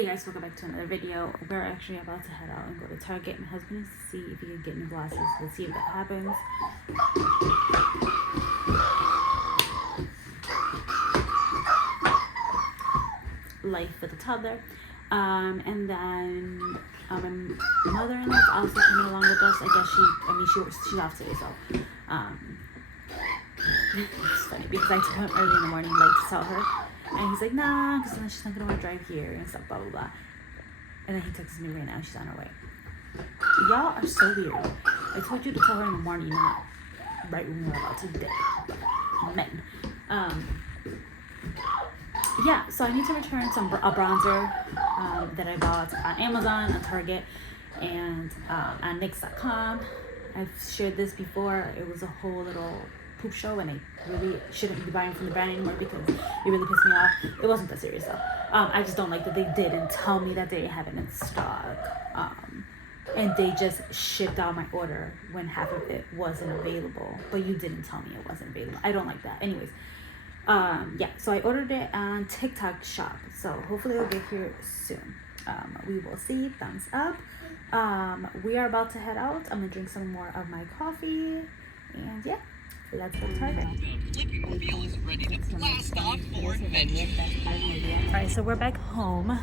Hey guys, welcome back to another video. We're actually about to head out and go to Target. My husband is to see if he can get new glasses. Let's see if that happens. Life with a toddler. And then my mother-in-law's also coming along with us. I guess she's off today, so it's funny because I took him early in the morning like to tell her. And he's like, nah, because then she's not going to want to drive here and stuff, blah, blah, blah. And then he texts me right now. She's on her way. Y'all are so weird. I told you to tell her in the morning, not right when we're about to dip. Men. Yeah, so I need to return a bronzer that I bought on Amazon, on Target, and on NYX.com. I've shared this before. It was a whole little poop show, and I really shouldn't be buying from the brand anymore because it really pissed me off. It wasn't that serious though. I just don't like that they didn't tell me that they have it in stock, and they just shipped out my order when half of it wasn't available, but you didn't tell me it wasn't available. I don't like that. Anyways, yeah, so I ordered it on TikTok shop, so hopefully it'll get here soon. We will see. Thumbs up. We are about to head out. I'm gonna drink some more of my coffee, and yeah, let's go to Target. Alright, so we're back home.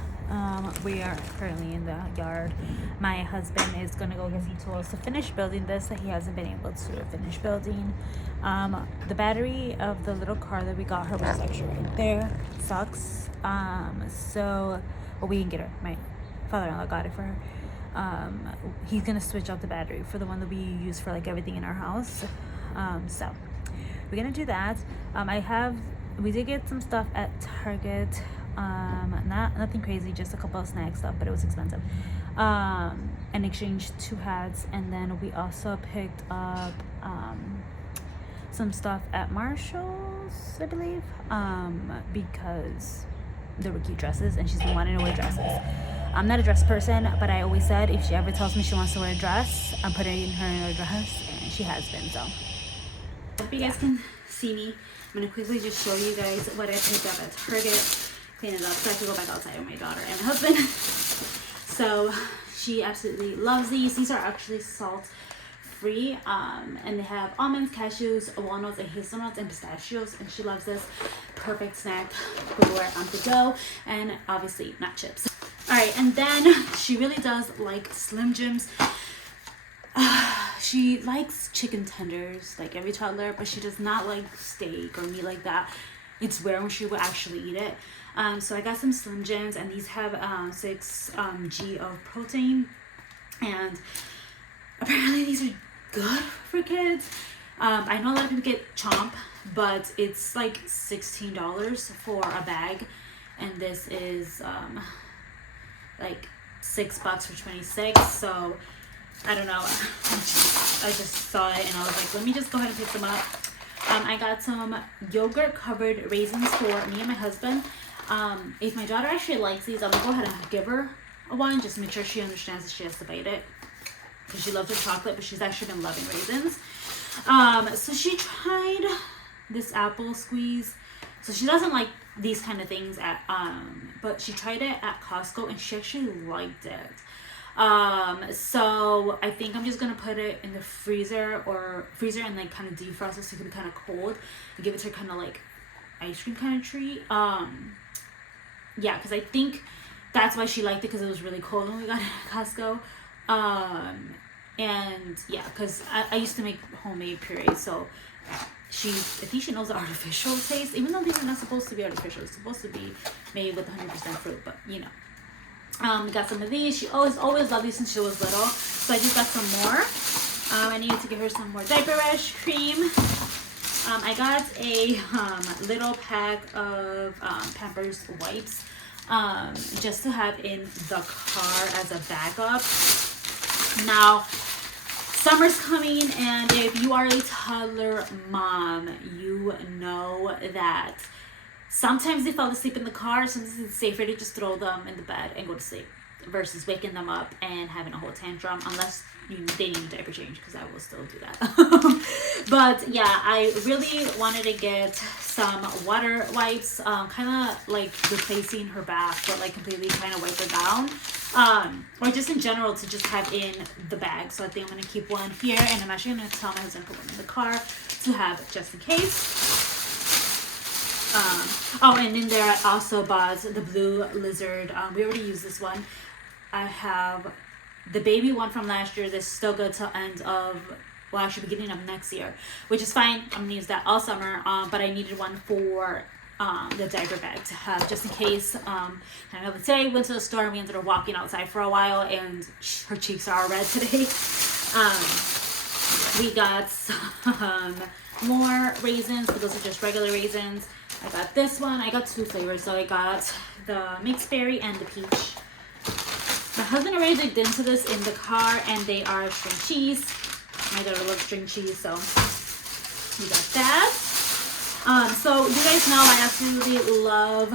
We are currently in the yard. My husband is gonna go get some tools to finish building this that he hasn't been able to finish building. The battery of the little car that we got her, which is actually right there, sucks. So we didn't get her. My father-in-law got it for her. He's gonna switch out the battery for the one that we use for like everything in our house. So we're gonna do that. We did get some stuff at Target, nothing crazy, just a couple of snack stuff, but it was expensive, and exchanged 2 hats. And then we also picked up some stuff at Marshells, I believe, because they were cute dresses and she's been wanting to wear dresses. I'm not a dress person, but I always said if she ever tells me she wants to wear a dress, I'm putting her in a dress, and she has been. So hope you guys can see me. I'm gonna quickly just show you guys what I picked up at Target, clean it up so I can go back outside with my daughter and my husband. So she absolutely loves these. These are actually salt free, and they have almonds, cashews, walnuts, and hazelnuts, and pistachios, and she loves this. Perfect snack for on the go, and obviously not chips. All right, and then she really does like Slim Jims. She likes chicken tenders like every toddler, but she does not like steak or meat like that. It's rare when she will actually eat it. So I got some Slim Jims, and these have 6 g of protein, and apparently these are good for kids. I know a lot of people get Chomp, but it's like $16 for a bag, and this is like $6 for 26. So I don't know. I just saw it and I was like, let me just go ahead and pick them up. I got some yogurt covered raisins for me and my husband. If my daughter actually likes these, I'm gonna go ahead and give her one just to make sure she understands that she has to bite it, because she loves her chocolate, but she's actually been loving raisins. So she tried this apple squeeze. So she doesn't like these kind of things but she tried it at Costco and she actually liked it. So I think I'm just gonna put it in the freezer and like kind of defrost it so it can be kind of cold and give it to her kind of like ice cream kind of treat. Yeah, because I think that's why she liked it, because it was really cold when we got it at Costco. And yeah, because I used to make homemade puree, so I think she knows the artificial taste, even though these are not supposed to be artificial. It's supposed to be made with 100% fruit, but you know. We got some of these. She always loved these since she was little, so I just got some more. I needed to give her some more diaper rash cream. I got a little pack of Pampers wipes, just to have in the car as a backup. Now, summer's coming, and if you are a toddler mom, you know that sometimes they fall asleep in the car. Sometimes it's safer to just throw them in the bed and go to sleep. versus waking them up and having a whole tantrum, unless they need a diaper change, because I will still do that. But yeah, I really wanted to get some water wipes, kind of like replacing her bath, but like completely kind of wipe her down, or just in general to just have in the bag. So I think I'm going to keep one here, and I'm actually going to tell my husband to put one in the car to have just in case. Oh, and in there I also bought the blue lizard. We already used this one. I have the baby one from last year. This is still good till end of, well, actually beginning of next year, which is fine. I'm gonna use that all summer. But I needed one for the diaper bag to have just in case. I know today went to the store and we ended up walking outside for a while, and her cheeks are all red today. We got some more raisins, but those are just regular raisins. I got this one. I got two flavors, so I got the mixed berry and the peach. My husband already digged into this in the car, and they are string cheese. My daughter loves string cheese, so we got that. So you guys know I absolutely love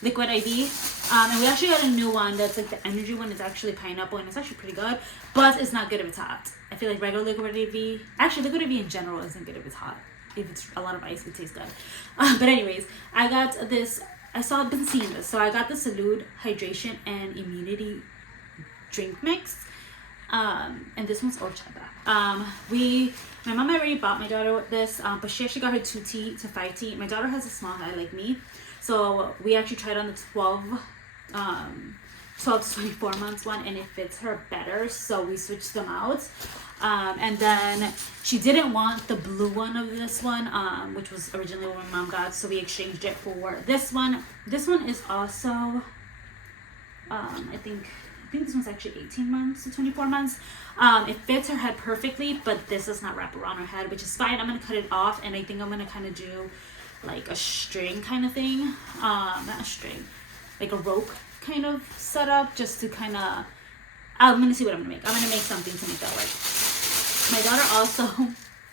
Liquid IV. And we actually got a new one that's like the energy one. It's actually pineapple, and it's actually pretty good, but it's not good if it's hot. I feel like regular Liquid IV, actually Liquid IV in general isn't good if it's hot. If it's a lot of ice, it tastes good. But anyways, I got this. I've been seeing this, so I got the Salud Hydration and Immunity drink mix, and this one's horchata. My mom already bought my daughter this, but she actually got her 2T to 5T. My daughter has a small head like me, so we actually tried on the 12 to 24 months one, and it fits her better, so we switched them out. And then she didn't want the blue one of this one, which was originally what my mom got, so we exchanged it for this one. This one is also, I think this one's actually 18 months to 24 months. It fits her head perfectly, but this does not wrap around her head, which is fine. I'm going to cut it off, and I think I'm going to kind of do like a string kind of thing. Not a string, like a rope kind of setup, just to kind of, I'm going to see what I'm going to make. I'm going to make something to make that work. My daughter also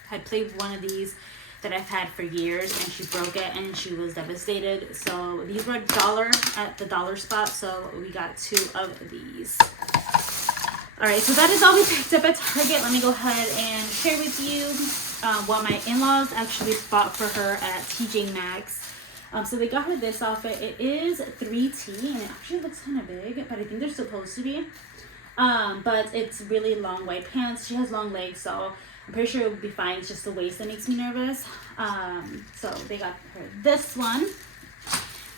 had played with one of these that I've had for years, and she broke it and she was devastated. So these were $1 at the dollar spot, so we got 2 of these. Alright, so that is all we picked up at Target. Let me go ahead and share with you what my in-laws actually bought for her at TJ Maxx. So they got her this outfit. It is 3T, and it actually looks kind of big, but I think they're supposed to be. But it's really long white pants. She has long legs, so I'm pretty sure it would be fine. It's just the waist that makes me nervous. So they got her this one.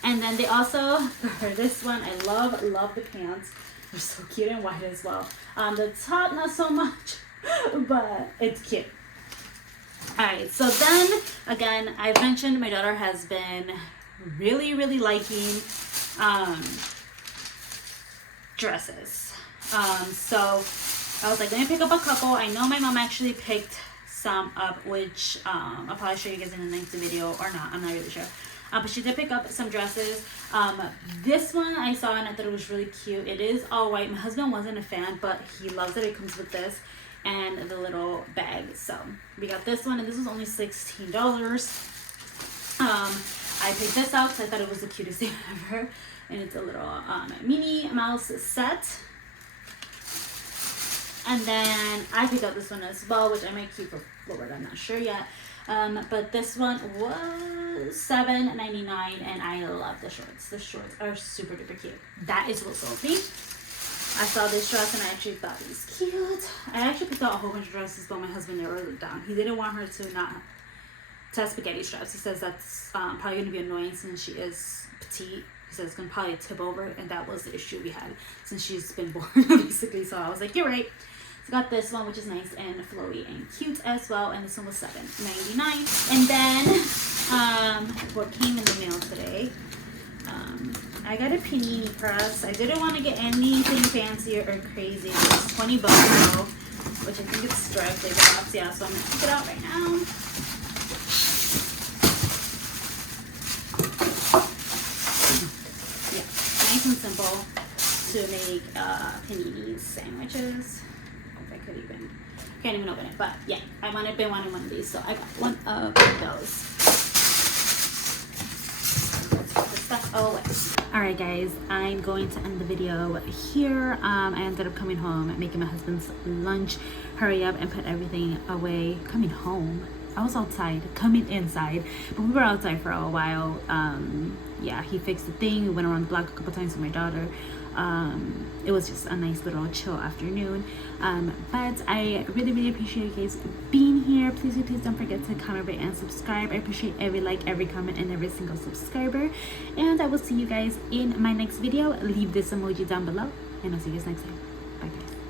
And then they also got her this one. I love the pants. They're so cute and white as well. The top, not so much, but it's cute. Alright, so then, again, I mentioned my daughter has been really liking dresses. So I was like, let me pick up a couple. I know my mom actually picked some up, which I'll probably show you guys in the next video or not. I'm not really sure. But she did pick up some dresses. This one I saw and I thought it was really cute. It is all white. My husband wasn't a fan, but he loves that it comes with this and the little bag. So we got this one, and this was only $16. I picked this out because I thought it was the cutest thing ever. And it's a little Minnie Mouse set. And then I picked up this one as well, which I might keep for forward. I'm not sure yet. But this one was $7.99, and I love the shorts. The shorts are super duper cute. That is what sold me. I saw this dress and I actually thought it was cute. I actually picked out a whole bunch of dresses, but my husband narrowed it down. He didn't want her to have spaghetti straps. He says that's probably going to be annoying since she is petite. He says it's going to probably tip over, and that was the issue we had since she's been born, basically. So I was like, you're right. So I got this one, which is nice and flowy and cute as well, and this one was $7.99. And then what came in the mail today, I got a panini press. I didn't want to get anything fancy or crazy. It was $20 though, which I think it's directly box. Yeah, so I'm gonna take it out right now. Yeah, nice and simple to make panini sandwiches. If I could even, can't even open it, but yeah, I've been wanting one of these, so I got one of those. Put the stuff away. All Alright guys, I'm going to end the video here. I ended up coming home, making my husband's lunch, hurry up and put everything away. Coming home, I was outside, coming inside, but we were outside for a while. Yeah, he fixed the thing. We went around the block a couple times with my daughter. It was just a nice little chill afternoon. But I really appreciate you guys being here. Please don't forget to comment, rate, and subscribe. I appreciate every like, every comment, and every single subscriber. And I will see you guys in my next video. Leave this emoji down below, and I'll see you guys next time. Bye guys.